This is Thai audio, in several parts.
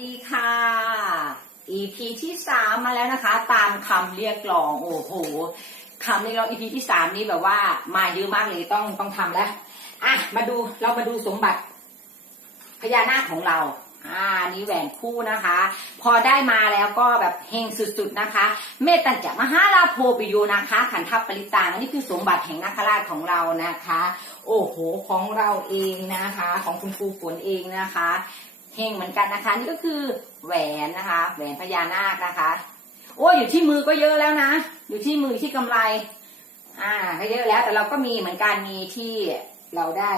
ดีค่ะ EP ที่สามมาแล้วนะคะ ตามคำเรียกร้องโอ้โหคำเรียกร้อง EP ที่สามนี้แบบว่ามาเยอะมากเลยต้องต้องทำแล้วอะมาดูเรามาดูสมบัติพญานาคของเราอ่านี่แหวนคู่นะคะ พอได้มาแล้วก็แบบเฮงสุดๆนะคะ เมตตัญจะมหาลาโพปิโยนะคะ ขันทัพปริตางนนี้คือสมบัติแห่งนาคราชของเรานะคะ โอ้โหของเราเองนะคะ ของคุณครูฝนเองนะคะ เฮงเหมือนกันนะคะ นี่ก็คือแหวนนะคะ แหวนพญานาคนะคะ โอ้ยอยู่ที่มือก็เยอะแล้วนะ อยู่ที่มือที่กำไร อ่าก็เยอะแล้ว แต่เราก็มีเหมือนกันมีที่เราได้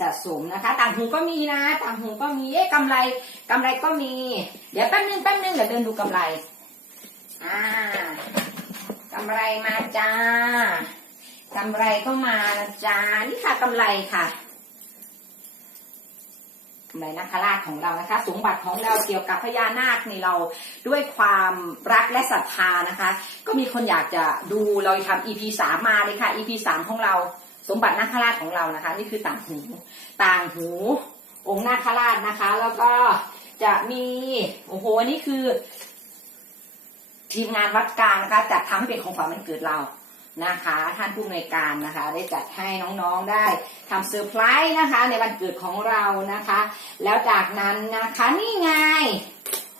สะสมนะคะ ต่างหูก็มีนะ ต่างหูก็มีเอ๊ะกำไรกำไรก็มี เดี๋ยวแป๊บนึงแป๊บนึงเดี๋ยวเดินดูกำไร อ่ากำไรมาจ้ากำไรก็มาจ้านี่ค่ะกำไรค่ะ กำไรนาคราชของเรานะคะ สมบัติของเราเกี่ยวกับพญานาคในเราด้วยความรักและศรัทธานะคะ ก็มีคนอยากจะดูเราทำ EP สามมาเลยค่ะ EP สามของเราสมบัตินาคราชของเรานะคะ นี่คือต่างหูต่างหู องค์นาคราชนะคะ แล้วก็จะมีโอ้โหอันนี่คือ ทีมงานวัดกลางนะคะจัดทำให้เป็นของขวัญวันเกิดเรา นะคะ ท่านผู้อำนวยการนะคะ ได้จัดให้น้องๆได้ทำเซอร์ไพรส์นะคะ ในวันเกิดของเรานะคะ แล้วจากนั้นนะคะนี่ไง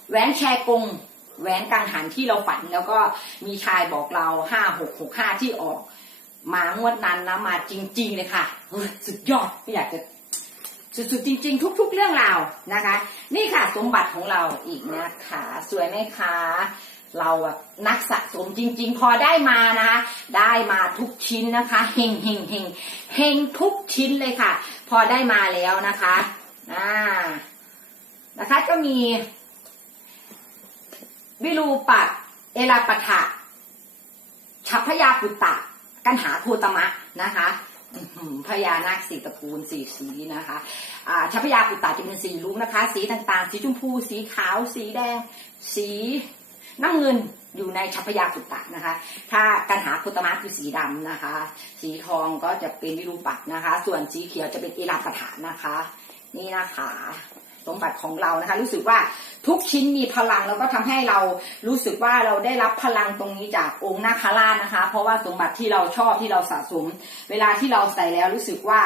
แหวนแชร์กงแหวนกังหันที่เราฝันแล้วก็มีชายบอกเราห้าหกหกห้าที่ออก มางวดนั้นนะมาจริง ๆ เลยค่ะสุดยอดไม่อยากจะสุดๆจริง ๆ ทุก ๆ เรื่องราวนะคะ นี่ค่ะสมบัติของเราอีกนะคะ สวยไหมคะ เราอะนักสะสมจริง ๆ พอได้มานะคะ ได้มาทุกชิ้นนะคะเฮงเฮงเฮงเฮงทุกชิ้นเลยค่ะ พอได้มาแล้วนะคะอ่านะคะก็มี วิรูปักเอลาปะทะชัพพยาปุตตะ กันหาโคตมะนะคะพญานาคสีตระกูลสีสีนะคะชัพยาปุตตะจะเป็นสีรุ้งนะคะ สีต่างๆ สีชมพู สีขาว สีแดง สี น้ำเงินอยู่ในชัพยาปุตตะนะคะ ถ้ากันหาโคตมะคือสีดำนะคะ สีทองก็จะเป็นวิรูปักนะคะ ส่วนสีเขียวจะเป็นเอลาปะทะนะคะ นี่นะคะสมบัติของเรานะคะ รู้สึกว่าทุกชิ้นมีพลังแล้วก็ทำให้เรารู้สึกว่าเราได้รับพลังตรงนี้จากองค์นาคราชนะคะ เพราะว่าสมบัติที่เราชอบที่เราสะสม เวลาที่เราใส่แล้วรู้สึกว่า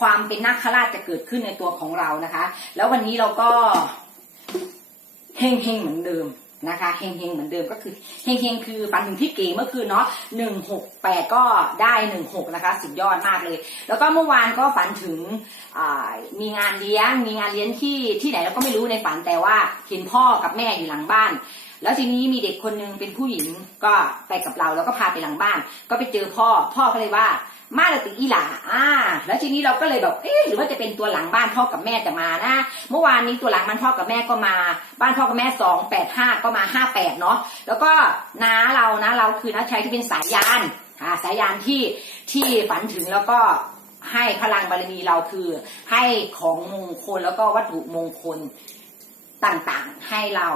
ความเป็นนาคราชจะเกิดขึ้นในตัวของเรานะคะ แล้ววันนี้เราก็เฮงเฮงๆเหมือนเดิม นะคะเฮงเฮงเหมือนเดิมก็คือเฮงเฮงคือฝันถึงพี่เก๋เมื่อคืนเนาะหนึ่งหกแปดก็ได้หนึ่งหกนะคะสุดยอดมากเลย แล้วก็เมื่อวานก็ฝันถึงมีงานเลี้ยงมีงานเลี้ยงที่ที่ไหนเราก็ไม่รู้ในฝันแต่ว่าเห็นพ่อกับแม่อยู่หลังบ้าน แล้วทีนี้มีเด็กคนหนึงเป็นผู้หญิงก็ไปกับเราแล้วก็พาไปหลังบ้าน ก็ไปเจอพ่อ พ่อก็เลยว่ามาติอีหล่าอ่า แล้วทีนี้เราก็เลยแบบ เอ๊หรือว่าจะเป็นตัวหลังบ้านพ่อกับแม่จะมานะ เมื่อวานนี้ตัวหลังบ้านพ่อกับแม่ก็มา บ้านพ่อกับแม่สองแปดห้าก็มาห้าแปดเนาะ แล้วก็น้าเรานะเราคือน้าชัยที่เป็นสายยานอ่าสายยานที่ที่ฝันถึงแล้วก็ให้พลังบารมีเราคือให้ของมงคลแล้วก็วัตถุมงคล ต่างๆให้เรา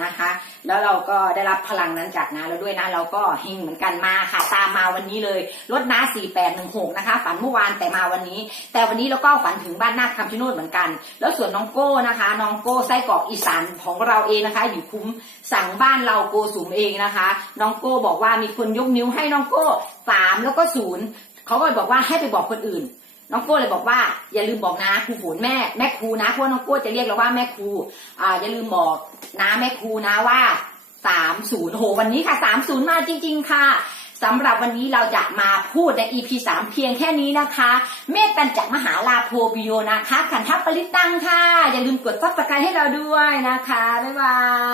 นะคะ แล้วเราก็ได้รับพลังนั้นจากน้าแล้วด้วยนะเราก็เฮงเหมือนกันมาค่ะ ตามมาวันนี้เลยรถน้า4816นะคะ ฝันเมื่อวานแต่มาวันนี้ แต่วันนี้เราก็ฝันถึงบ้านนาคคำชะโนดเหมือนกัน แล้วส่วนน้องโก้นะคะ น้องโก้ไส้กรอกอีสานของเราเองนะคะ อยู่คุ้มสั่งบ้านเราโกสุมเองนะคะ น้องโก้บอกว่ามีคนยกนิ้วให้น้องโก้สามแล้วก็ศูนย์เขาก็บอกว่าให้ไปบอกคนอื่น น้องโก้เลยบอกว่า อย่าลืมบอกนะครูฝนแม่แม่ครูนะเพราะน้องโก้จะเรียกเราว่าแม่ครูอ่าอย่าลืมบอกนะแม่ครูนะว่าสามศูนย์โหวันนี้ค่ะสามศูนย์มาจริง ๆ ค่ะสำหรับวันนี้เราจะมาพูดใน EP สามเพียงแค่นี้นะคะ เมตตันจากมหาลาโพปิโยนะคะขันทัพปริตังค่ะ อย่าลืมกดซับสไครต์ให้เราด้วยนะคะ บ๊ายบาย